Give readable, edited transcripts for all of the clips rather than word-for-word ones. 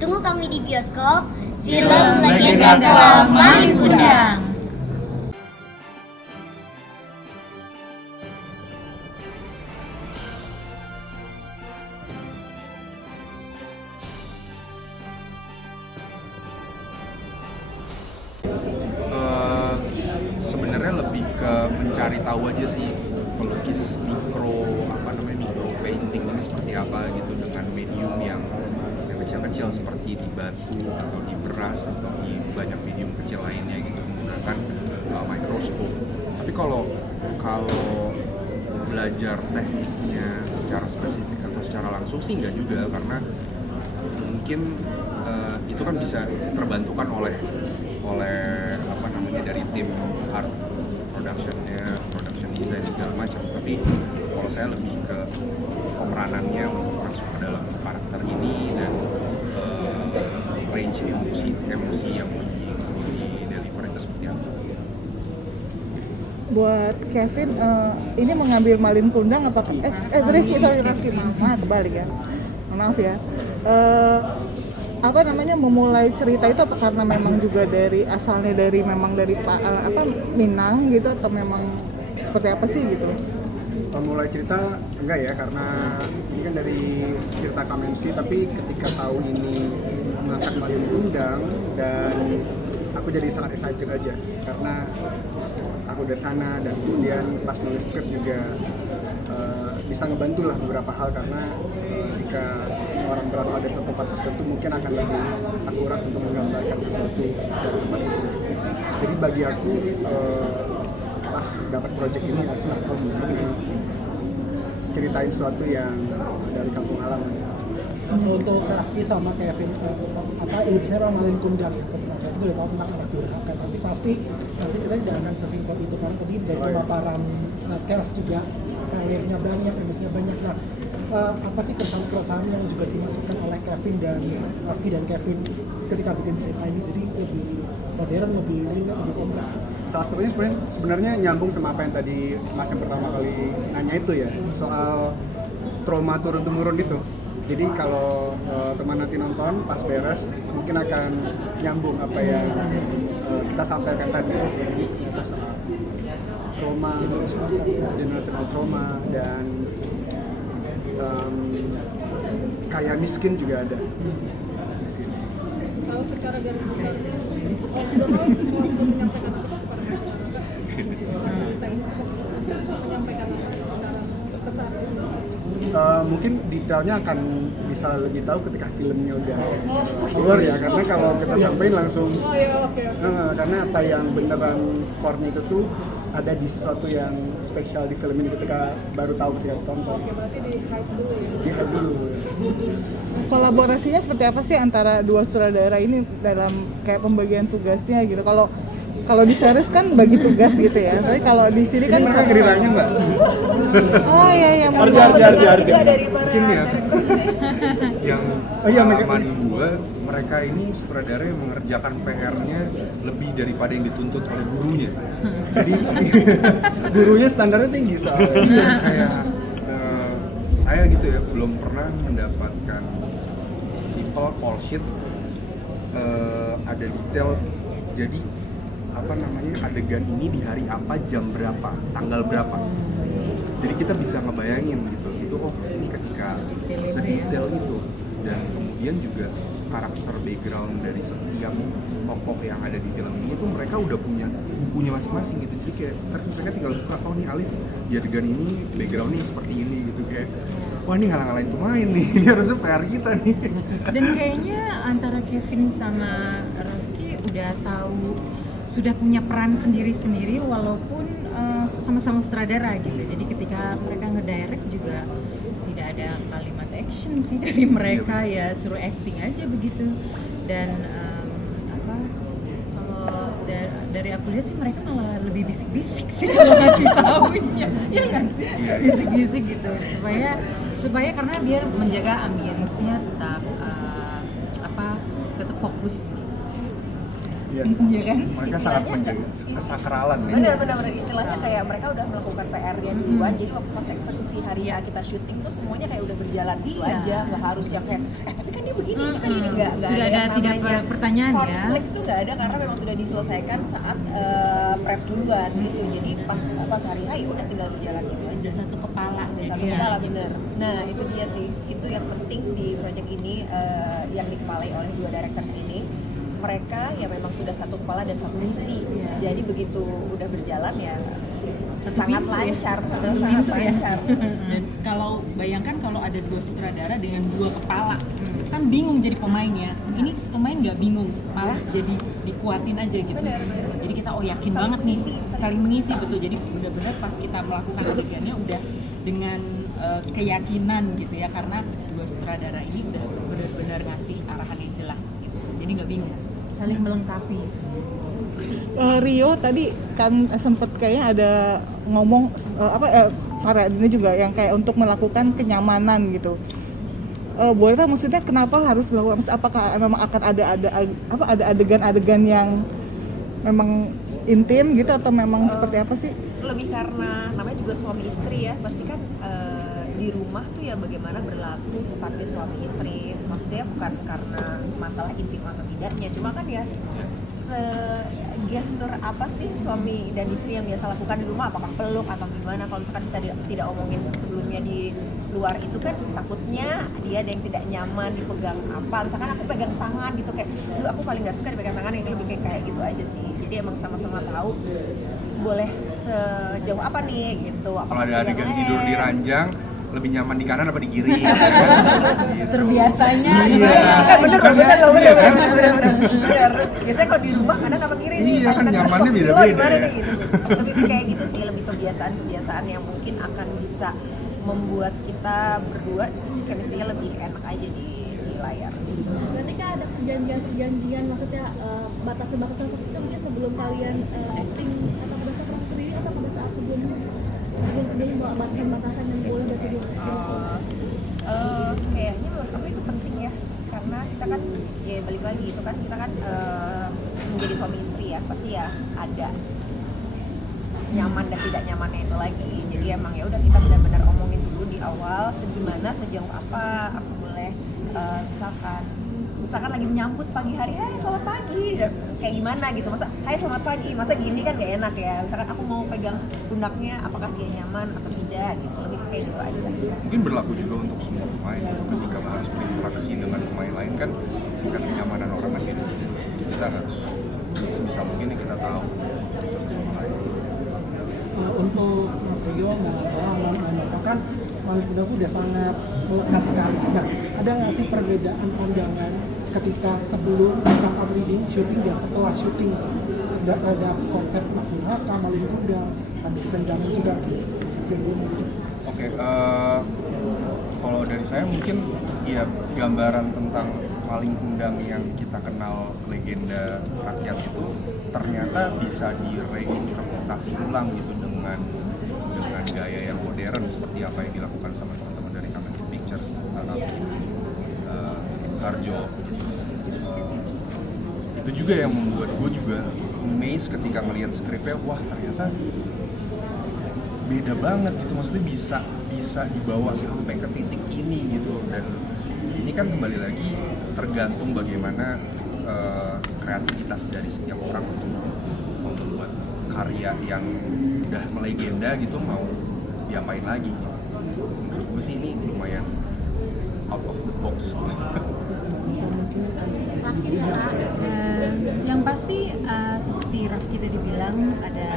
Tunggu kami di bioskop film Legenda Kelam Malin Kundang. Sebenarnya lebih ke mencari tahu aja sih pelukis mikro painting ini seperti apa gitu dengan medium yang kecil-kecil seperti di batu atau di beras atau di banyak medium kecil lainnya gitu menggunakan mikroskop. Tapi kalau belajar tekniknya secara spesifik atau secara langsung sih enggak juga, karena mungkin itu kan bisa terbantukan oleh dari tim art production design segala macam. Tapi kalau saya lebih ke pemeranannya untuk masuk ke dalam karakter ini dan range emosi yang mau di deliver itu seperti apa. Buat Kevin, ini mengambil Malin Kundang atau Rafki, kebalik ya. Maaf ya. Memulai cerita itu apa karena memang juga asalnya dari Minang gitu, atau memang seperti apa sih gitu? Mulai cerita enggak ya, karena ini kan dari cerita Kamensi, tapi ketika tahu ini mengangkat Malin Kundang dan aku jadi sangat excited aja karena aku dari sana, dan kemudian pas nulis script juga bisa ngebantu lah beberapa hal, karena jika orang berasal dari satu tempat tertentu mungkin akan lebih akurat untuk menggambarkan sesuatu dari tempat itu. Jadi bagi aku pas dapat project ini langsung ceritain sesuatu yang dari kampung halaman. Untuk Raffi sama Kevin, ini biasanya Malin Kundang ya, saya itu udah tahu tentang anak durhaka, tapi pasti nanti ceritanya tidak akan sesimpel itu, karena tadi dari pemaparan cast juga liriknya banyak, emosinya banyak. Nah, apa sih kesan-kesan yang juga dimasukkan oleh Kevin dan Raffi dan Kevin ketika bikin cerita ini, jadi lebih modern, lebih ringan, lebih kompleks? Salah satunya sebenarnya nyambung sama apa yang tadi Mas yang pertama kali nanya itu ya, soal trauma turun-temurun itu. Jadi kalau teman nanti nonton pas beres mungkin akan nyambung apa yang kita sampaikan tadi. Ini ternyata soal trauma, generational trauma, dan kaya miskin juga ada di sini. Kalau secara garis besar menyampaikan sekarang ke saat ini. Mungkin detailnya akan bisa lebih tahu ketika filmnya udah keluar ya, karena kalau kita sampaikan langsung karena apa yang beneran core-nya itu tuh ada di sesuatu yang spesial di film ini ketika baru tahu ketika tonton. Oke, berarti di hype dulu ya? Di hype dulu. Kolaborasinya seperti apa sih antara dua sutradara ini dalam kayak pembagian tugasnya gitu? Kalau di series kan bagi tugas gitu ya, tapi kalau di sini kan mereka ceritanya mbak. Oh iya, mau juga dari para Yang pengalaman gue, mereka ini sutradara yang mengerjakan PR-nya lebih daripada yang dituntut oleh gurunya. Jadi gurunya standarnya tinggi soalnya. Kayak saya gitu ya, belum pernah mendapatkan simple call sheet, ada detail. Jadi adegan ini di hari apa, jam berapa, tanggal berapa. Jadi kita bisa ngebayangin gitu, ini ketika sedetail itu. Dan kemudian juga karakter background dari setiap tokoh yang ada di film ini tuh mereka udah punya bukunya masing-masing gitu. Jadi kayak mereka tinggal buka, nih Alif di adegan ini backgroundnya seperti ini gitu, kayak wah ini ngalang-ngalain pemain nih, ini harusnya PR kita nih. Dan kayaknya antara Kevin sama Rafki udah tahu, sudah punya peran sendiri-sendiri walaupun sama-sama sutradara gitu. Jadi ketika mereka ngedirect juga tidak ada kalimat action sih dari mereka, ya suruh acting aja begitu. Dan kalau dari aku lihat sih mereka malah lebih bisik-bisik sih kalau ngasih taunya. Ya nggak sih? Bisik-bisik gitu supaya karena biar menjaga ambience-nya tetap tetap fokus. Iya. ya kan? Mereka sangat menjaga kesakralan ya. Benar, istilahnya kayak mereka udah melakukan PR-nya duluan, jadi waktu pas eksekusi hari kita syuting tuh semuanya kayak udah berjalan gitu Iya. aja, nggak harus yang kayak tapi kan dia begini, ini kan ini nggak Sudah ada ada yang tidak namanya pertanyaan ya. konflik itu nggak ada karena memang sudah diselesaikan saat prep duluan gitu, jadi pas hari H ya udah tinggal berjalan gitu aja. Ada satu kepala Satu Iya. kepala bener. Nah itu dia sih, itu yang penting di project ini yang dikepalai oleh dua directors ini. Mereka ya memang sudah satu kepala dan satu misi. Iya. Jadi begitu udah berjalan ya Satu sangat pintu ya. lancar, Satu sangat pintu ya. lancar. Dan kalau bayangkan kalau ada dua sutradara dengan dua kepala, kan bingung jadi pemainnya. Ini pemain nggak bingung, malah jadi dikuatin aja gitu. Benar. Jadi kita yakin Saling banget nih, mengisi, saling mengisi betul. Jadi benar-benar pas kita melakukan adegannya udah dengan keyakinan gitu ya, karena dua sutradara ini udah benar-benar ngasih arahan yang jelas gitu. Jadi nggak bingung. Saling melengkapi. Rio tadi kan sempet kayaknya ada ngomong Farah ini juga yang kayak untuk melakukan kenyamanan gitu. Boleh tahu maksudnya kenapa harus melakukan? Apakah memang akan ada adegan-adegan yang memang intim gitu atau memang seperti apa sih? Lebih karena namanya juga suami istri ya, pasti kan di rumah tuh ya bagaimana berlaku seperti suami istri. Maksudnya bukan karena masalah intim atau tidaknya, cuma kan ya gestur apa sih suami dan istri yang biasa lakukan di rumah, apakah peluk atau gimana. Kalau misalkan kita tidak omongin sebelumnya di luar itu kan takutnya dia ada yang tidak nyaman dipegang apa, misalkan aku pegang tangan gitu kayak duh aku paling gak suka dipegang tangan, yang lebih kayak gitu aja sih. Jadi emang sama-sama tahu boleh sejauh apa nih gitu. Kalau ada adegan tidur di ranjang, lebih nyaman di kanan apa di kiri? Gitu. Terbiasanya Iya. Bener. Biasanya kalau di rumah kanan apa kiri nih? Iya, kan nyamannya posisi lo beda-beda gimana ya. nih, gitu. Lebih kayak gitu sih, lebih kebiasaan yang mungkin akan bisa membuat kita berdua chemistry-nya lebih enak aja di layar. Berarti kan ada perjanjian maksudnya batasan-batasan seperti itu mungkin sebelum kalian acting atau pada saat proses sendiri atau pada saat sebelumnya sebelum batasan-batasan yang boleh berarti Kayaknya menurut aku itu penting ya, karena kita kan ya balik lagi itu kan kita kan menjadi suami istri ya, pasti ya ada nyaman dan tidak nyamannya itu lagi. Jadi emang ya udah kita benar-benar omongin dulu di awal sejauh apa aku boleh misalkan lagi menyambut pagi hari, hai selamat pagi, kayak gimana gitu, masa hai selamat pagi, masa gini kan gak enak ya. Misalkan aku mau pegang pundaknya, apakah dia nyaman atau tidak gitu, lebih kayak gitu aja. Mungkin berlaku juga untuk semua pemain gitu. Ketika harus berinteraksi dengan pemain lain kan tingkat kenyamanan orang kan beda. Jadi kita harus sebisa mungkin kita tahu satu sama lain. Untuk Mas Rio kan Malik Kuda udah sangat melekat sekali. Nah, ada nggak sih perbedaan pandangan ketika sebelum misalkan reading, syuting dan setelah syuting terhadap konsep Nafuraka, Malik Kuda, ada kesenjangan juga? Oke, kalau dari saya mungkin ya gambaran tentang Malin Kundang yang kita kenal legenda rakyat itu ternyata bisa direinterpretasi ulang gitu dengan gaya yang modern seperti apa yang dilakukan sama teman-teman dari Kamensi Pictures, Harjo gitu. Itu juga yang membuat gue juga amazed ketika ngelihat skripnya, wah ternyata beda banget gitu, maksudnya bisa dibawa sampai ke titik ini gitu. Dan ini kan kembali lagi tergantung bagaimana kreativitas dari setiap orang untuk membuat karya yang udah melegenda gitu mau diapain lagi gitu. Menurut gue sih ini lumayan out of the box. Yang pasti seperti Rafki tadi bilang ada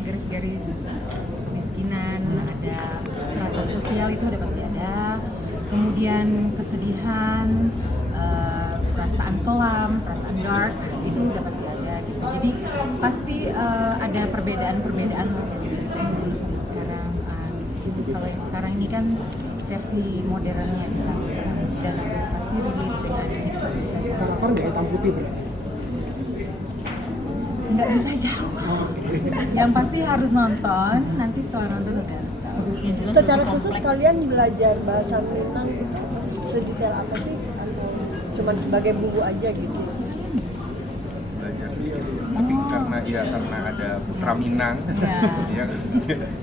garis-garis kemiskinan, ada strata sosial itu udah pasti ada, kemudian kesedihan, perasaan kelam, perasaan dark itu udah pasti ada gitu. Jadi pasti ada perbedaan-perbedaan cerita yang dulu sama sekarang. Kalau yang sekarang ini kan versi modernnya Islam dan pasti relate dengan kehidupan kita sekarang. Karakter nggak hitam putih berarti? Nggak bisa jawab. Yang pasti harus nonton, nanti setelah nonton udah tahu. Yang jelas Secara lebih khusus kompleks. kalian belajar bahasa Minang itu sedetail apa sih? Atau cuman sebagai buku aja gitu? belajar sedikit. Tapi karena ada Putra Minang, ya,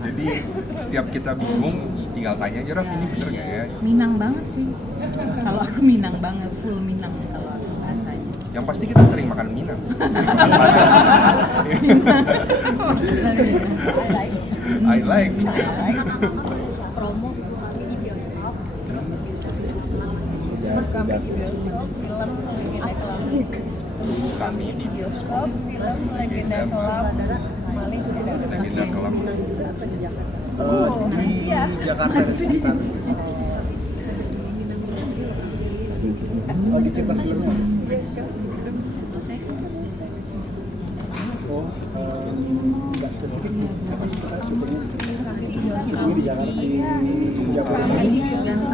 jadi setiap kita bingung tinggal tanya aja, Raf, ini bener nggak ya? Minang banget sih. Kalau aku Minang banget, full Minang kalau aku rasanya. Yang pasti kita sering makan Minang, sering makan Padang. I like. promo di bioskop Kami di bioskop film Legenda Kelam. Kami di Bioskop film Legenda Kelam. Maling sudah ada. Legenda Kelam. Di Jakarta dan sekitar. Oh, di Cipas filmnya. Oh, nggak spesifik. Kita syutingnya di sini. Syutingnya di Jakarta sih. Di Jakarta.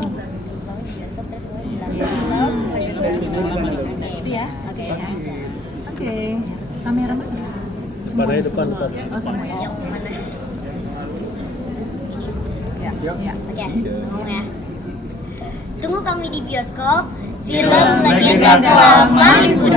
Itu ya. Oke. Oke. Kamera mana? Padanya depan. Oh, semuanya. Yang mana? Ya. Oke, ngomong ya. Tunggu kami di bioskop. Film Legenda Legenda Kelam Maling Kuda.